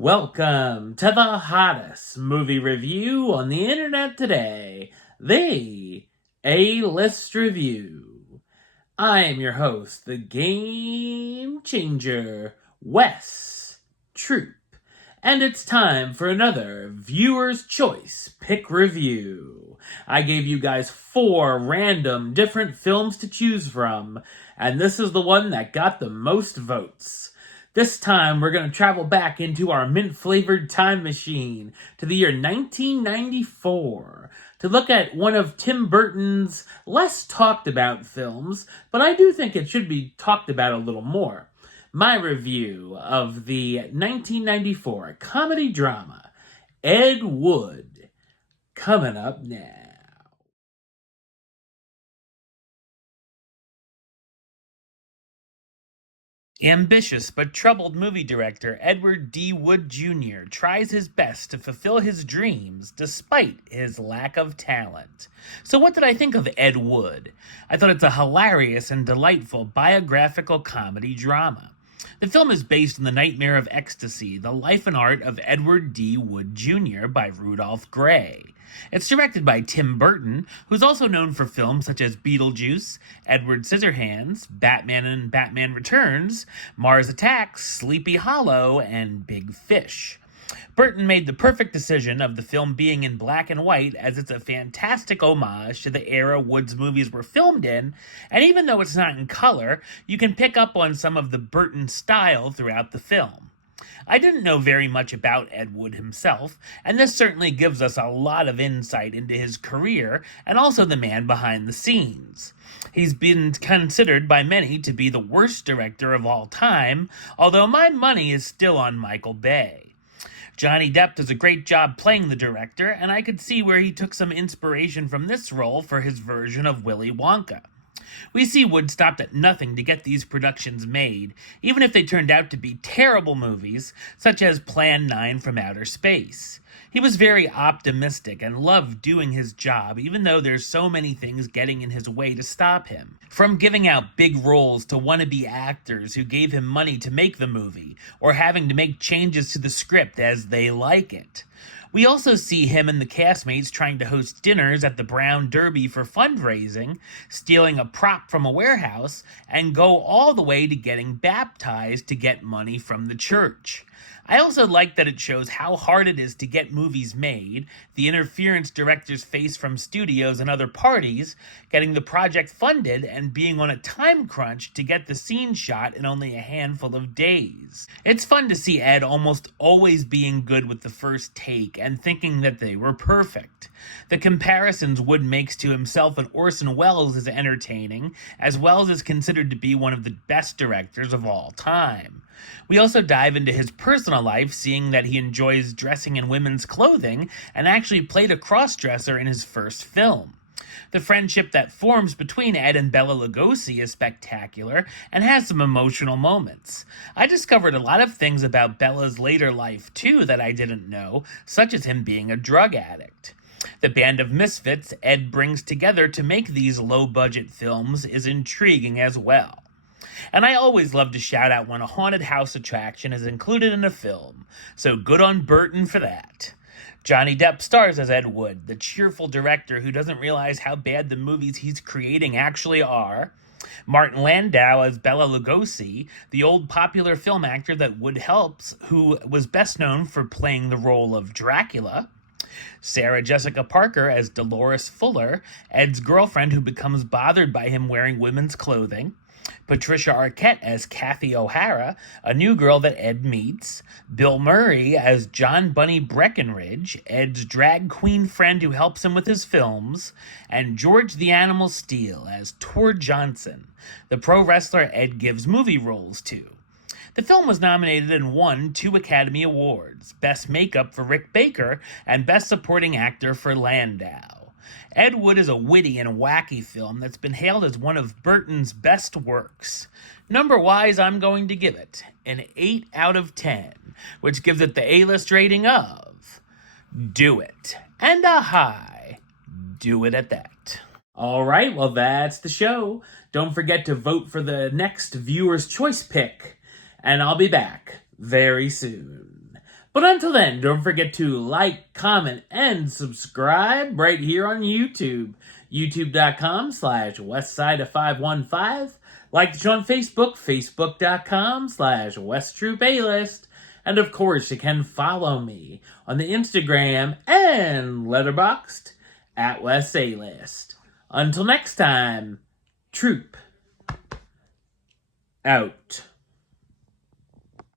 Welcome to the hottest movie review on the internet today, the A-List Review. I am your host, the Game Changer, Wes Troop, and it's time for another Viewer's Choice Pick Review. I gave you guys 4 random different films to choose from, and this is the one that got the most votes. This time, we're going to travel back into our mint-flavored time machine to the year 1994 to look at one of Tim Burton's less talked about films, but I do think it should be talked about a little more. My review of the 1994 comedy drama, Ed Wood, coming up now. Ambitious but troubled movie director Edward D. Wood Jr. tries his best to fulfill his dreams despite his lack of talent. So what did I think of Ed Wood? I thought it's a hilarious and delightful biographical comedy drama. The film is based on The Nightmare of Ecstasy, the life and art of Edward D. Wood Jr. by Rudolph Gray. It's directed by Tim Burton, who's also known for films such as Beetlejuice, Edward Scissorhands, Batman and Batman Returns, Mars Attacks, Sleepy Hollow, and Big Fish. Burton made the perfect decision of the film being in black and white, as it's a fantastic homage to the era Wood's movies were filmed in, and even though it's not in color, you can pick up on some of the Burton style throughout the film. I didn't know very much about Ed Wood himself, and this certainly gives us a lot of insight into his career and also the man behind the scenes. He's been considered by many to be the worst director of all time, although my money is still on Michael Bay. Johnny Depp does a great job playing the director, and I could see where he took some inspiration from this role for his version of Willy Wonka. We see Wood stopped at nothing to get these productions made, even if they turned out to be terrible movies, such as Plan 9 from Outer Space. He was very optimistic and loved doing his job, even though there's so many things getting in his way to stop him. From giving out big roles to wannabe actors who gave him money to make the movie, or having to make changes to the script as they like it. We also see him and the castmates trying to host dinners at the Brown Derby for fundraising, stealing a prop from a warehouse, and go all the way to getting baptized to get money from the church. I also like that it shows how hard it is to get movies made, the interference directors face from studios and other parties, getting the project funded, and being on a time crunch to get the scene shot in only a handful of days. It's fun to see Ed almost always being good with the first take and thinking that they were perfect. The comparisons Wood makes to himself and Orson Welles is entertaining, as Welles is considered to be one of the best directors of all time. We also dive into his personal life, seeing that he enjoys dressing in women's clothing and actually played a cross-dresser in his first film. The friendship that forms between Ed and Bela Lugosi is spectacular and has some emotional moments. I discovered a lot of things about Bela's later life, too, that I didn't know, such as him being a drug addict. The band of misfits Ed brings together to make these low-budget films is intriguing as well. And I always love to shout out when a haunted house attraction is included in a film, so good on Burton for that. Johnny Depp stars as Ed Wood, the cheerful director who doesn't realize how bad the movies he's creating actually are. Martin Landau as Bela Lugosi, the old popular film actor that Wood helps, who was best known for playing the role of Dracula. Sarah Jessica Parker as Dolores Fuller, Ed's girlfriend who becomes bothered by him wearing women's clothing. Patricia Arquette as Kathy O'Hara, a new girl that Ed meets. Bill Murray as John Bunny Breckenridge, Ed's drag queen friend who helps him with his films. And George the Animal Steele as Tor Johnson, the pro wrestler Ed gives movie roles to. The film was nominated and won 2 Academy Awards, Best Makeup for Rick Baker and Best Supporting Actor for Landau. Ed Wood is a witty and wacky film that's been hailed as one of Burton's best works. Number-wise, I'm going to give it an 8 out of 10, which gives it the A-list rating of Do It, and a high Do It at that. All right, well, that's the show. Don't forget to vote for the next Viewer's Choice pick, and I'll be back very soon. But until then, don't forget to like, comment, and subscribe right here on YouTube. YouTube.com/Westside of 515. Like the show on Facebook, Facebook.com/WestTruePlaylist. And of course, you can follow me on the Instagram and Letterboxd at West A-List. Until next time, Troop out.